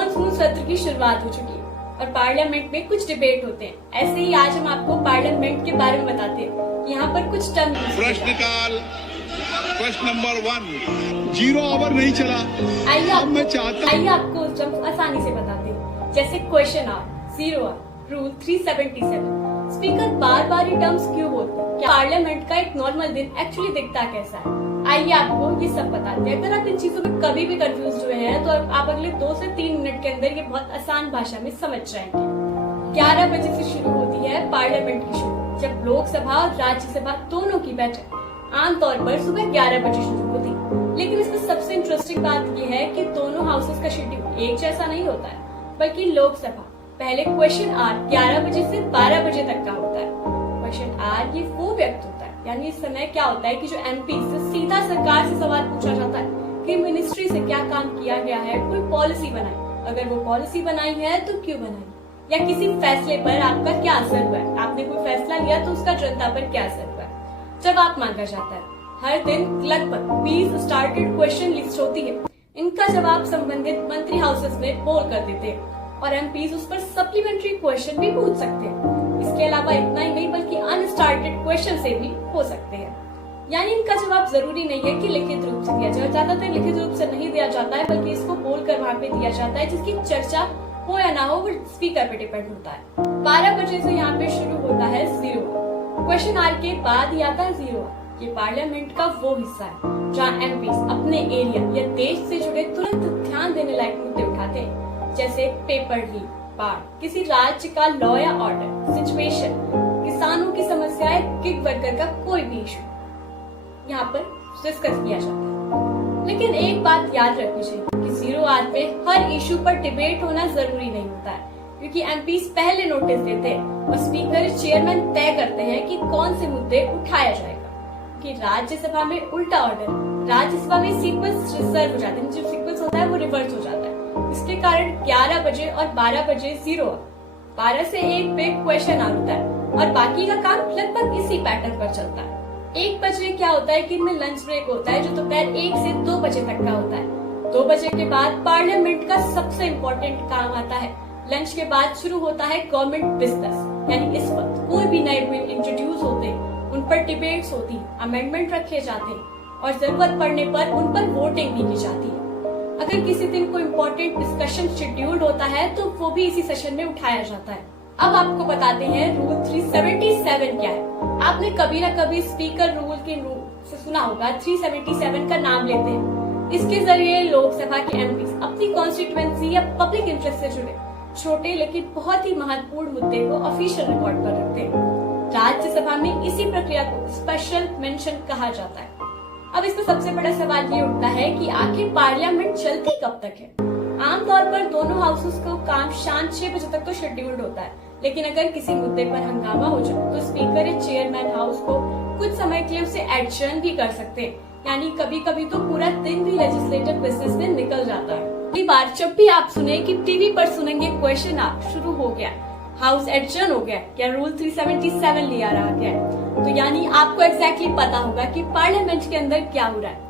Monsoon सत्र की शुरुआत हो चुकी है और पार्लियामेंट में कुछ डिबेट होते हैं। ऐसे ही आज हम आपको पार्लियामेंट के बारे में बताते हैं। यहाँ पर कुछ टर्म प्रश्नकाल प्रश्न नंबर 1 0 आवर नहीं चला। आइए मैं आपको उस टर्म आसानी से बताते हैं, जैसे question hour, 0 hour, rule 377। Speaker बार बार ये टर्म्स क्यों बोलते हैं? क्या पार्लियामेंट का एक नॉर्मल दिन एक्चुअली दिखता कैसा है? आइए आपको ये सब बताते हैं। अगर आप इन चीजों में कभी भी कंफ्यूज हुए हैं तो आप अगले 2 से 3 मिनट के अंदर ये बहुत आसान भाषा में समझ जाएंगे। 11 बजे से शुरू होती है पार्लियामेंट की शुरू, जब लोकसभा और राज्यसभा दोनों की बैठक आमतौर पर सुबह 11 बजे शुरू होती। लेकिन इसमें सबसे इंटरेस्टिंग बात यह है कि दोनों हाउसेस का शेड्यूल एक जैसा नहीं होता है, बल्कि लोकसभा पहले क्वेश्चन आवर 11 बजे से 12 बजे तक का होता है। क्वेश्चन आवर ये वो व्यक्त होता है, यानी इस समय क्या होता है कि जो एमपी से सीधा सरकार से सवाल पूछा जाता है कि मिनिस्ट्री से क्या काम किया गया है, कोई पॉलिसी बनाई, अगर वो पॉलिसी बनाई है तो क्यों बनाई, या किसी फैसले पर आपका क्या असर हुआ है, आपने कोई फैसला लिया तो उसका जनता पर क्या असर हुआ है, जवाब मांगा जाता है। हर दिन लगभग 20 स्टार्टेड क्वेश्चन लिस्ट होती है। इनका जवाब संबंधित मंत्री हाउसेस में पोल कर देते हैं और एमपीज उस पर सप्लीमेंट्री क्वेश्चन भी पूछ सकते हैं। इसके अलावा इतना ही नहीं बल्कि अनस्टार्टेड क्वेश्चन से भी हो सकते हैं, यानी इनका जवाब जरूरी नहीं है कि लिखित रूप से दिया जाए। ज्यादातर लिखित रूप से नहीं दिया जाता है, बल्कि इसको बोल कर वहाँ पे दिया जाता है, जिसकी चर्चा हो या ना हो वो स्पीकर पे डिपेंड होता है। 12 बजे से यहाँ पे शुरू होता है 0 क्वेश्चन आवर के बाद ही आता है 0 ये पार्लियामेंट का वो हिस्सा है जहाँ एमपीज अपने एरिया या देश से जुड़े तुरंत ध्यान देने लायक मुद्दे उठाते हैं, जैसे पेपर लीक, बाढ़, किसी राज्य का लॉ या ऑर्डर, सिचुएशन, किसानों की समस्याएं, गिग वर्कर का कोई भी इशू यहाँ पर डिस्कस किया जाता है। लेकिन एक बात याद रखनी चाहिए कि 0 आवर पे हर इशू पर डिबेट होना जरूरी नहीं होता है, क्योंकि एमपीज पहले नोटिस देते हैं और स्पीकर चेयरमैन तय करते हैं कि कौन से मुद्दे उठाया जाएगा। कि राज्यसभा में उल्टा ऑर्डर, राज्यसभा में सीक्वेंस रिजर्व हो जाते हैं, जो सीक्वेंस होता है वो रिवर्स हो जाता है। इसके कारण 11 बजे और 12 बजे 0 आवर, 12 से 1 पे क्वेश्चन आवर होता है और बाकी का काम लगभग इसी पैटर्न पर चलता है। 1 बजे क्या होता है कि इनमें लंच ब्रेक होता है, जो दोपहर 1 से 2 बजे तक का होता है। 2 बजे के बाद पार्लियामेंट का सबसे इम्पोर्टेंट काम आता है। लंच के बाद शुरू होता है गवर्नमेंट बिजनेस, यानी इस वक्त कोई भी नए बिल इंट्रोड्यूस होते हैं, उन पर डिबेट्स होती, अमेंडमेंट रखे जाते हैं और जरूरत पड़ने पर उन पर वोटिंग भी की जाती है। अगर किसी दिन कोई इम्पोर्टेंट डिस्कशन शेड्यूल्ड होता है तो वो भी इसी सेशन में उठाया जाता है। अब आपको बताते हैं रूल 377 क्या है। आपने कभी न कभी स्पीकर रूल के से सुना होगा, 377 का नाम लेते हैं। इसके जरिए लोकसभा के एमपीज अपनी कॉन्स्टिट्यूएंसी या पब्लिक इंटरेस्ट से जुड़े छोटे लेकिन बहुत ही महत्वपूर्ण मुद्दे को ऑफिशियल रिकॉर्ड पर रखते हैं। राज्यसभा में इसी प्रक्रिया को स्पेशल मेंशन कहा जाता है। अब इसमें सबसे बड़ा सवाल ये उठता है कि आखिर पार्लियामेंट चलती कब तक है। आमतौर पर दोनों हाउसेस को काम शाम 6 बजे तक तो शेड्यूल्ड होता है, लेकिन अगर किसी मुद्दे पर हंगामा हो जाए तो स्पीकर या चेयरमैन हाउस को कुछ समय के लिए उसे एडजर्न भी कर सकते हैं, यानी कभी कभी तो पूरा दिन भी लेजिस्लेटिव बिजनेस में निकल जाता है। कई बार जब भी आप सुने कि टीवी पर सुनेंगे क्वेश्चन आवर शुरू हो गया, हाउस एडजर्न हो गया या रूल 377 लिया रहा गया, तो यानी आपको एग्जैक्टली पता होगा कि पार्लियामेंट के अंदर क्या हो रहा है।